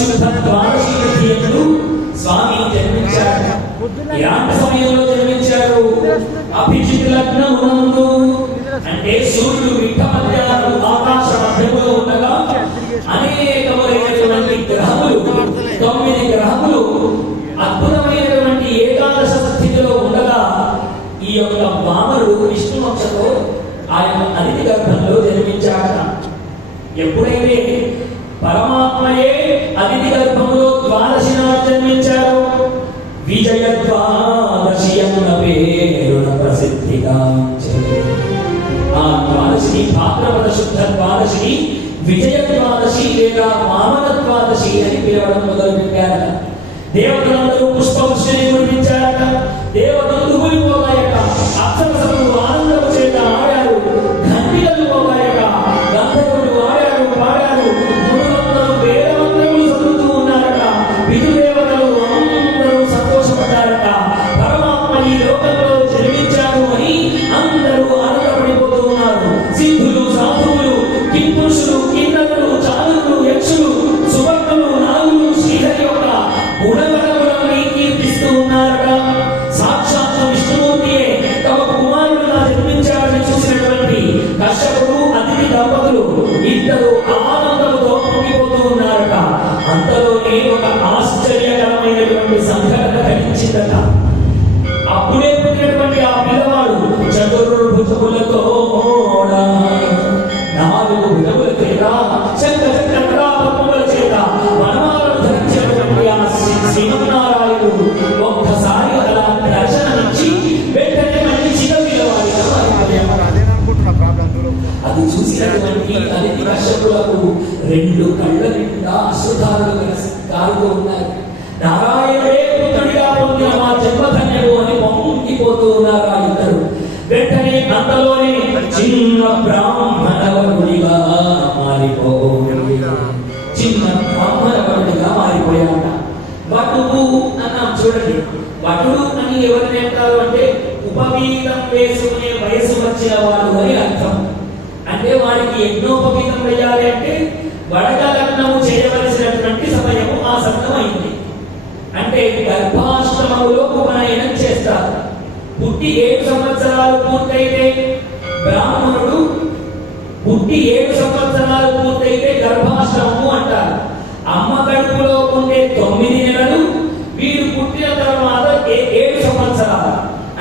శుద్ధ ద్వాదశి తిథి స్వామి జన్మించారు. ఇలాంటి సమయంలో జన్మించారు. అభిజిత్ లగ్నమునందు అంటే సూర్యుడు మిట్ట మధ్యాహ్నం ఆకాశ మధ్యములో ఉండగా అనేకమైనటువంటి గ్రహములు 9 గ్రహములు అద్భుతమైనటువంటి ఏకాదశ స్థితిలో ఉండగా ఈ యొక్క వామనుడు విష్ణువంశతో ఆయన అతిథి గర్భంలో జన్మించాట. ఎప్పుడైతే పరమాత్మయే అతిథి గర్భంలో ద్వాదశి నాడు జన్మించారు, విజయ ద్వాదశి అన్న పేరున ప్రసిద్ధిగా ఆ ద్వాదశి భాద్రపద శుద్ధ ద్వాదశి విజయ ద్వాదశి లేదా వామన ద్వాదశి అని పిలవడం మొదలుపెట్టారట. దేవతలందరూ పుష్పవృష్టిని కురిపించారట. దేవతలు పోగాయట, అప్సరసలు ఆనందము చేత ఆడారు, ఘంటికలు పోగాయట, గంధర్వులు ఆడారు పాడారు, మునులందరూ వేదమంత్రములు చదువుతూ ఉన్నారట. పితృదేవతలు అందరూ సంతోషపడ్డారట. పరమాత్మ ఈ లోకంలో జన్మించారు అని అందరూ ఆనందపడిపోతూ ఉన్నారు. సిద్ధులు సాధువులు కింపురుషులు కిన్నరులు చాలులు యక్షులు సువర్ణులు నాగులు శ్రీహరి యొక్క గుణగణములని కీర్తిస్తూ ఉన్నారట. సాక్షాత్తు విష్ణుమూర్తియే తమ కుమారుడుగా జన్మించారని చూసినటువంటి కశ్యపుడు అతిథి దంపతులు ఇద్దరు ఆనందంతో పొంగిపోతూ ఉన్నారట. అంతలోనే ఒక ఆశ్చర్యకరమైనటువంటి సంఘటన కనిపించిందట. అప్పుడే పుట్టినటువంటి ఆ పిల్లవాడు చతుర్భుజములతో 4 భుజముల చేత శంఖ చక్ర పద్మముల చేత వనమాలను ధరించినటువంటి ఆ శ్రీమన్నారాయణుడు ఒక్కసారి అలా దర్శనమిచ్చి వెంటనే మళ్ళీ చిన్నపిల్లవాడిగా అది చూసినటువంటి అతిథి కశ్యపులకు 2 కళ్ళ నిండా అశ్రుధారులు కారుతూ ఉన్నాయి. నారాయణుడే పుత్రుడిగా పొందిన మా జన్మధన్యుడు అని పొంగిపోతూ ఉన్నారు ఆ ఇద్దరు. వెంటనే అంతలోనే చిన్న బ్రాహ్మణవరుడిగా మారిపోయాట. వటువు అన్నాం చూడండి. వటుడు అని ఎవరిని అంటారు అంటే ఉపవీతం వేసుకునే వయసు వచ్చిన వాడు అని అర్థం. అంటే వారికి యజ్ఞోపవీతం వేయాలి అంటే వడక లగ్నము చేయవలసినటువంటి సమయము ఆ సమయమైంది. అంటే గర్భాశ్రమములో ఉపనయనం చేస్తారు. పుట్టి 7 సంవత్సరాలు పూర్తయితే బ్రాహ్మణుడు, పుట్టి 7 సంవత్సరాలు పూర్తయితే గర్భాశ్రమము అంటారు. అమ్మ కడుపులో ఉండే 9 నెలలు, వీడు పుట్టిన తర్వాత 7 సంవత్సరాలు.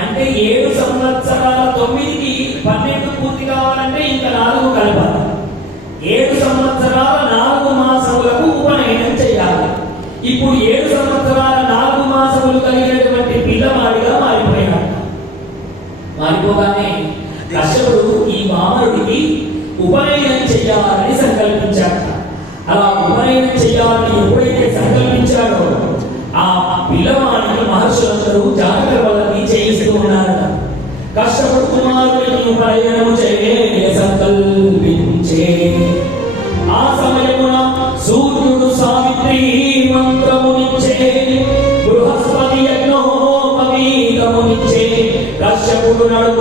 అంటే 7 సంవత్సరాల 9కి 12 పూర్తి కావాలంటే ఇంకా 4 కలపాలి. 7 సంవత్సరాల 4 మాసములకు ఉపనయనం చేయాలి. ఇప్పుడు 7 సంవత్సరాల 4 మాసములు కలిగినటువంటి పిల్లవాడిగా మారిపోయాడు. మారిపోగానే కశ్యపుడు ఈ వామనుడికి ఉపనయనం చెయ్యాలని సంకల్పించాడు. అలా ఉపనయనం చెయ్యాలని ఎప్పుడైతే సంకల్పించాడో ఆ పిల్లవాడిని మహర్షులందరూ జాతక వల్లని చేయిస్తూ ఉన్నారు. కశ్యపుడు కుమారుడిని ఉపనయనము చేయ సంకల్పించే ఆ సమయమున సూర్యుడు సావిత్రి మంత్రమునిచ్చే, బృహస్పతి యజ్ఞోపవీతమునిచ్చే, కశ్యపుడు నడుమ